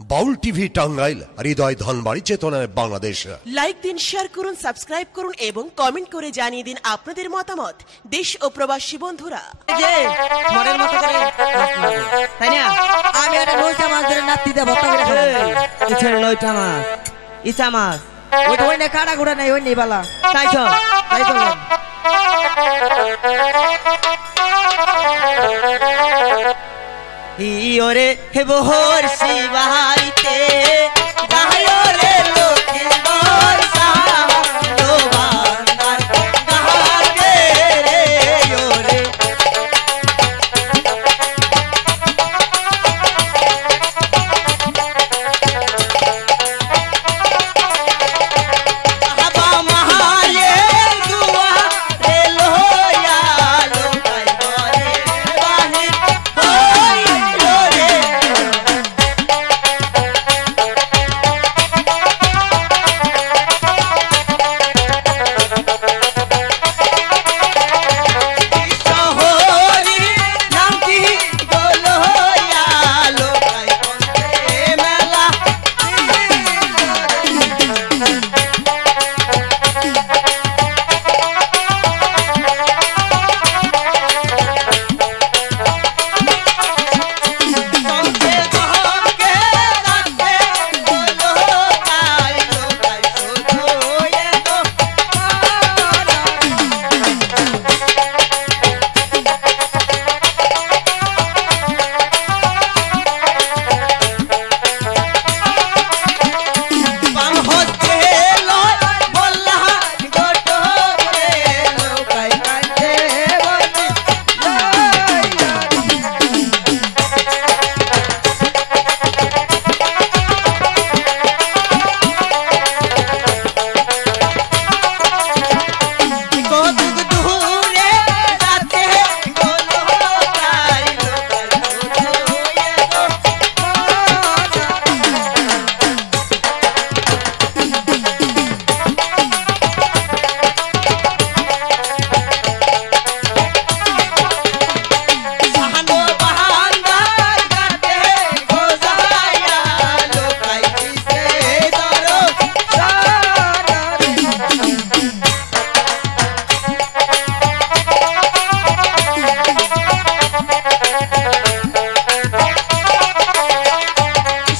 বাউল TV Tangail, হৃদয় ধনবাড়ি, চেতনায় Bangladesh. Like দিন, share করুন, সাবস্ক্রাইব করুন এবং কমেন্ট করে জানিয়ে দিন আপনাদের মতামত দেশ ও প্রবাসী বন্ধুরা। তাই না? আমি একটা নয়টা মাছ ধরে নাতি দেবো। নয়টা মাছ, ইচা মাছ, ওইটা ওই নেই, কাটা ঘোড়া নেই, ওই নেই বালা। তাই চল, তাই করলাম। ইয়োরে হে বহর শিবাইতে গায়রে লোকে বর্ষা দোবানার গাহাতে রে ইয়োরে আবা মহায়ে দুয়া রে লোয়া লোকাই বরে বাহি হই ইয়োরে শহরি নামটি গোলয়া লোকাই বরে মেলা সঙ্গে গহকে রাতে গোলকাই লোকাই সোজোয়ে গো পাম হতে লয় বল্লা গোটো রে লোকাই কাঁদে বলে কতক দূরে রাতে গোলকাই লোকাই সোজোয়ে গো সাহানো বাহান্দার গাতে গোজায়া লোকাই কিসে দরো সারারে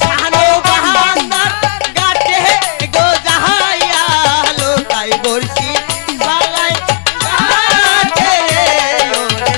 সাহানো বাহান্দার গাতে গোজায়া লোকাই বর্ষি বালাই গাতে রে ওরে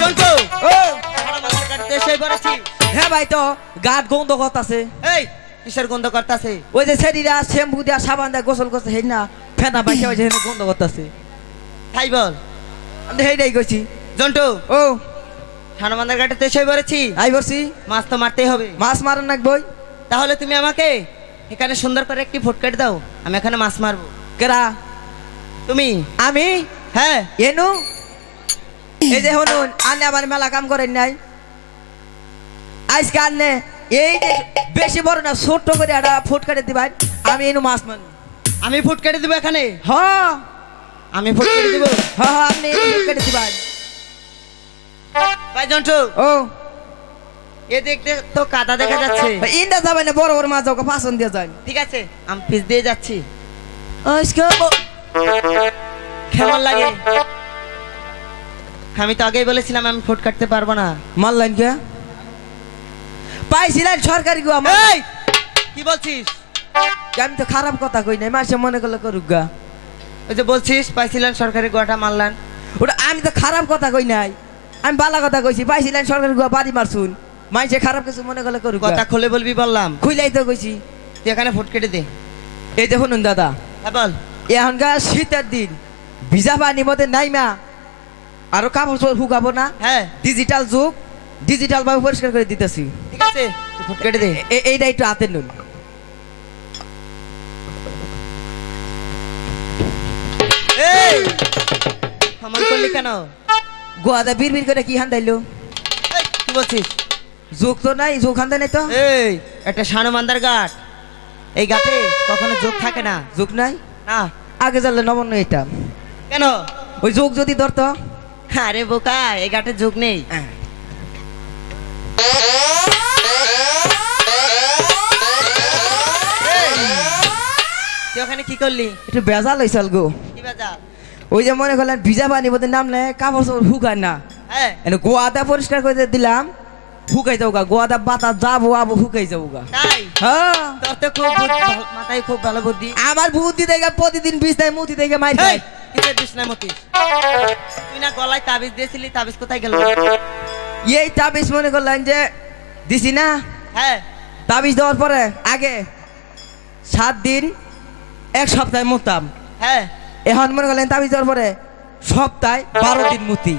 জন্টু ও সারা মাথার কাটতে এসে পড়েছি। হ্যাঁ ভাই, তো গাত গন্ধ করতেছে। এই কিসের গন্ধ করতেছে? ওই যে শরীরা শ্যাম্পু দিয়া সাবান দিয়া গোসল করছে, হেই না ফেনা পাইছে, ওই যে হেনে গন্ধ করতেছে। তাই বল হেইটাই করছি। জন্টু ও সারা মাথার কাটতে এসে পড়েছি। আই বসছি, মাছ তো মারতেই হবে। মাছ মারান নাকবই। তাহলে তুমি আমাকে এখানে সুন্দর করে একটি ফুটকাট দাও, আমি এখানে মাছ মারবো। কেরা? তুমি? আমি? হ্যাঁ। এনু এই যে হনুন আনে আমার মেলা কাম করেন নাই আজকে আনলে এই যে বেশি বড় না, ছোট্ট করে একটা ফুট কাটে দিবেন, আমি এনু মাছ মারব। আমি ফুটকাটে দেবো এখানে? হ আমি ফুটকাটে দেবো? হ হ, আপনি ফুট কেটে দিবেন। ভাই জন্টু ও এ দেখতে তো কাদা দেখা যাচ্ছে। ইন্দা যাবেন না, বড় বড় মাছ ওকে পাচন দিয়ে যান। ঠিক আছে, আমি পিস দিয়ে যাচ্ছি। আজকে কেমন লাগে? আমি তো আগেই বলেছিলাম আমি ফুট কাটতে পারবো না। মারলেন কে? পাইছিলেন সরকারি গুয়া। এই কি বলছিস? আমি তো খারাপ কথা কই নাই, মাসে মনে করলে করুক গা। ওই যে বলছিস পাইছিলেন সরকারি গোয়াটা মারলেন, ওটা আমি তো খারাপ কথা কই নাই, আমি বালা কথা কইছি। পাইছিলেন সরকারি গুয়া বাড়ি মারছুন, মাইসে খারাপ কিছু মনে করলে করুক। কথা খুলে বলবি বললাম। খুইলাই তো কইছি। তুই এখানে ফুট কেটে দে। এই যে শুনুন দাদা, হ্যাঁ বল। এখনকার শীতের দিন, ভিজা পানির মধ্যে নাইমা আরো কাপড় চোপড় শুকাবো না। হ্যাঁ ডিজিটাল যুগ, ডিজিটাল ভাবে পরিষ্কার করে দিতেছি। ঠিক আছে, তুই ফুট কেটে দে। এইটা একটু হাতে নুন। এই আমার করলি কেন? গোয়াদা বীর বীর করে কি হান্দাইলো? এই, কি বলছিস? যোগ তো নাই, যোগ হান্দাই নাই তো। এই একটা সানুমান্দার ঘাট, এই ঘাটে কখনো যোগ থাকে না। যোগ নাই না, আগে জানলে নবান্ন এটা কেন? ওই যোগ যদি ধরতো। আরে বোকা, এই ঘাটে যোগ নেই। তুই ওখানে কি করলি? একটু বেজাল হয়েছিল গো। কি বেজাল? ওই যে মনে করলেন ভিজা পানি বোধ নাম নেই, কাপড় চাপড় শুকায় না, হ্যাঁ গোয়াদা পরিষ্কার করে দিলাম, শুকাই যাবো গা, গোয়াদা বাতাস যাবো আবো শুকাই যাবো গা। তাই? হ্যাঁ তোর তো খুব মাথায় খুব ভালো বুদ্ধি। আমার বুদ্ধি দেখে প্রতিদিন বিছনায় মুতি দেখে মাইর খাই। কিসের বিছনায় মতিস? তুই না গলায় তাবিজ দিয়েছিলি, তাবিজ কোথায় গেল? এই তাবিজ মনে করলেন যে দিছি না, হ্যাঁ তাবিজ দেওয়ার পরে আগে 7 দিন 1 সপ্তাহে মুতাম, হ্যাঁ এখন মনে করলেন তাবিজ দেওয়ার পরে সপ্তাহে 12 দিন মুতি।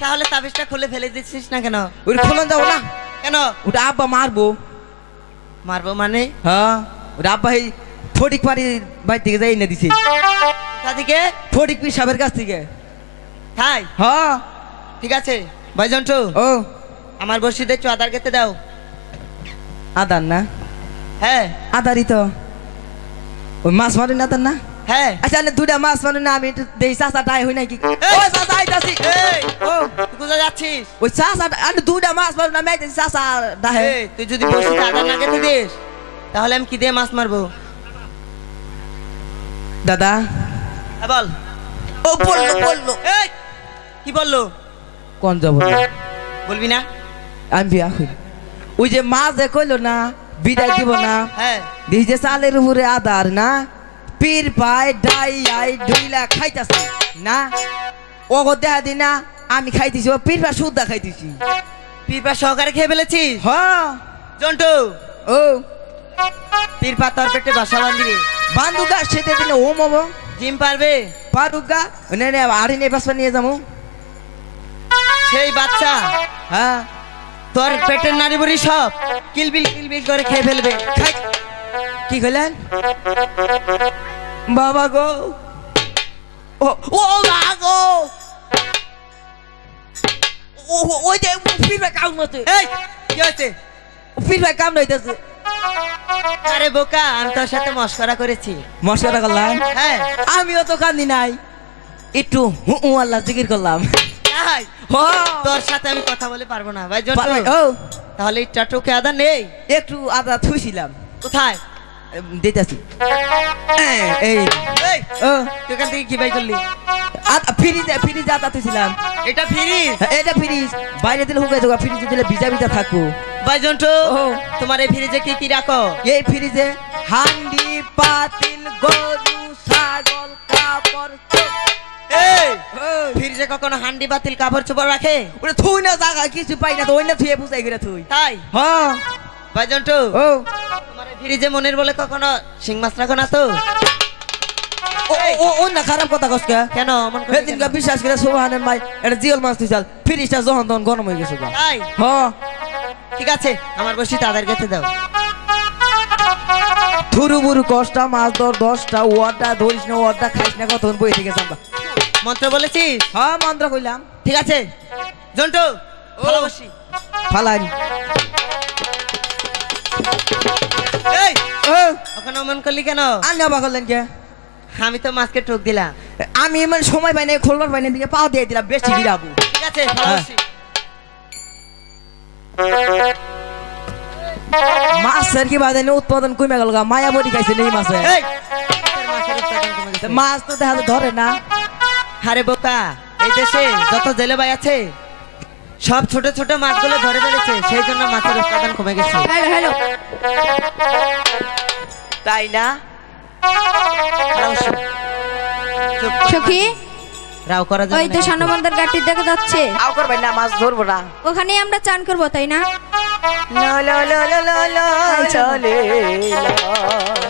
তাহলে তাবিজটা খুলে ফেলে দিচ্ছিস না কেন? ওই খোলন যাবো না কেন? ওটা আব্বা মারবো। মারবো মানে? হ্যাঁ ওটা আব্বা এই ফটিক বাড়ির বাড়ি থেকে যাই এনে দিছি, তাদিকে ফটিক পীর সাহেবের কাছ থেকে। তাই? হ্যাঁ ঠিক আছে ভাই জন্টু, ও আমার বসিতে একটু আধার খেতে দাও। আদার না? হ্যাঁ আদারই তো ওই মাছ মারেন আদার না? হ্যাঁ। আচ্ছা না দুটা মাছ মারেন না, আমি একটু দেই চাচা ডাই হই নাকি? ওই চাচা আইতাছি। ও তুই কোথায় যাচ্ছিস? ওই চাচা আমি দুটা মাছ মারেন না, আমি আইতাছি চাচা ডাহে। এই, তুই যদি বসিতে আধার না খেতে দিস তাহলে আমি কি দিয়ে মাছ মারবো? দাদা হ্যাঁ বল। ও বললো বললো এই কি বললো? কোন যাবো না? বলবি না? আমি বিয়া হই। ওই যে মাছ যে কইলো না বিদায় দিব না, হ্যাঁ দিস যে চালের উপরে আদার না, পীর পায় ডাই আই ডইলা খাইতাছে না, ও দেখা দি না আমি খাইতেছি, ও পীর পা সুদ্ধা খাইতেছি। পিপা সহকারে খেয়ে ফেলেছিস? হ্যাঁ জন্টু, ও পিরপা তোর পেটে বাসা বাঁধবি। বান্ধুগা সেতে দিলে ও মামো জিম পারবে? পারুগা নে নে আড়ি নে বাসা নিয়ে যাবো। সেই বাচ্চা হ্যাঁ তোর পেটের নারী বুড়ি সব কিলবিল করে খেয়ে ফেলবে। কি কইলেন বাবা গো? ও ও মা গো, ও ওই যে পীর ভাই কাম নতে। এই কি হয়েছে? পীর ভাই কাম নইতেছে। আরে বোকা, আমি তোর সাথে মস্করা করেছি। মশলা করলাম? হ্যাঁ আমিও তো কান্দি নাই, একটু হু আল্লাহ জিকির করলাম। তাই? ও তোর সাথে আমি কথা বলে পারবো না ভাই জন্টু। ও তাহলে এই টাটুকে আদা নেই? একটু আদা থুইছিলাম, কোথায়? দিতেছি। এই এই ও তুই এখান থেকে কি বাই করলি? আদা ফ্রিজে আদা থুইছিলাম। এটা ফ্রিজ? এটা ফ্রিজ, বাইরে দিলে হুকাই যাবো, ফ্রিজে দিলে ভিজা ভিজা থাকবো। ভাই জন্টু, ও তোমার এই ফ্রিজে কি কি রাখো? এই ফ্রিজে হান্ডি পাতিল গরু ছাগল কাপড় চোপড়। এই ও ফ্রিজে কখনো হান্ডি বাতিল কাপড় চোপড় রাখে? ওরে থুই না, জায়গা কিছু পাই না তো, ওই না থুয়ে বুঝাই করে থুই। তাই? হ্যাঁ ভাই জন্টু, ও তোমার এই ফ্রিজে মনের বলে কখনো শিং মাছ রাখো না তো? ও না খারাপ কথা কস কে? কেন অমন করলি সেদিন কেন? বিশ্বাস করে সোহানের মাই এটা জিওল মাছ তুই চাল, ফ্রিজটা যখন তখন গরম হয়ে গেছে। তাই? হ্যাঁ ঠিক আছে, আমার বসি তাদের কাছে দাও। থুরু বুরু কষ্টা মাছ ধর 10টা, ওয়াটা ধরিস না, ওয়াটা খাইস না, কতক্ষণ বই থেকে আমরা। মন্ত্র বলেছিস? হ্যাঁ মন্ত্র কইলাম। ঠিক আছে জন্টু, ভালো বসি। ফালান এই ও ওখানে অমন করলি কেন? আন্না বা করলেন কে? আমি তো মাছকে ঠোক দিলাম। আমি মানে সময় পাই না, খোলবার পাই না, দিকে পাও দিয়ে দিলাম, বেশি গিরাবো। ঠিক আছে ভালো হ্যাঁ। বসি। মাছের কি বাদে উৎপাদন কমে গেল গা, মায়া বড়ি খাইছে নেই মাছে। এই মাছের উৎপাদন কমে গেছে। মাছ তো দেখা যায় ধরে না। আরে বোকা, এই দেশে যত জেলে ভাই আছে সব ছোট ছোট মাছগুলো ধরে ফেলেছে, সেই জন্য মাছের উৎপাদন কমে গেছে। হ্যালো তাই না? ভালো বসি। চুপ কর। সখী, রাও করা যাবে ওই তো না। সানবন্দর ঘাটটি দেখা যাচ্ছে, আও করবেন না, মাছ ধরবো না। ওখানে আমরা চান করবো তাই না? লা লা লা লা লা লা লা লা লা।